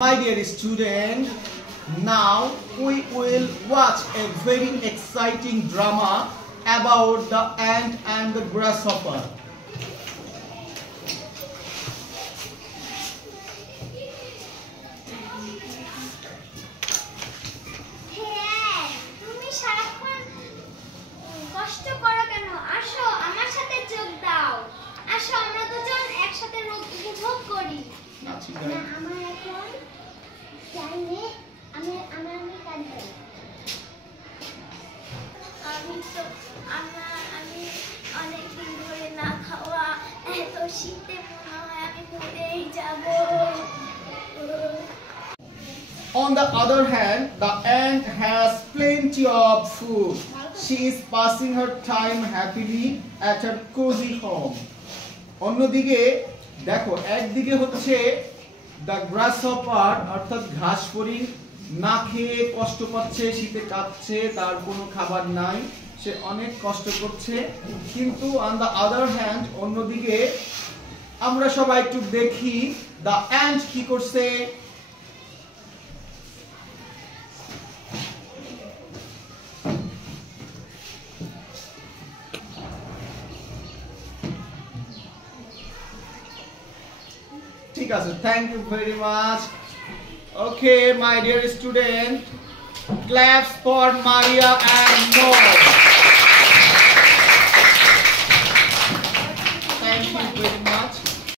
My dear student, now we will watch a very exciting drama about the ant and the grasshopper. On the other hand, the ant has plenty of food. She is passing her time happily at her cozy home. অন্যদিকে দেখো একদিকে হচ্ছে the grasshopper অর্থাৎ ঘাস ফড়িং না খেয়ে কষ্ট পাচ্ছে, শীতে কাঁপছে, তার কোনো খাবার নাই, সে অনেক কষ্ট করছে। কিন্তু on the other hand অন্যদিকে আমরা সবাই একটু দেখি the ant কি করছে। ঠিক আছে, thank you very much. Okay, my dear student, claps for Maria and Noor.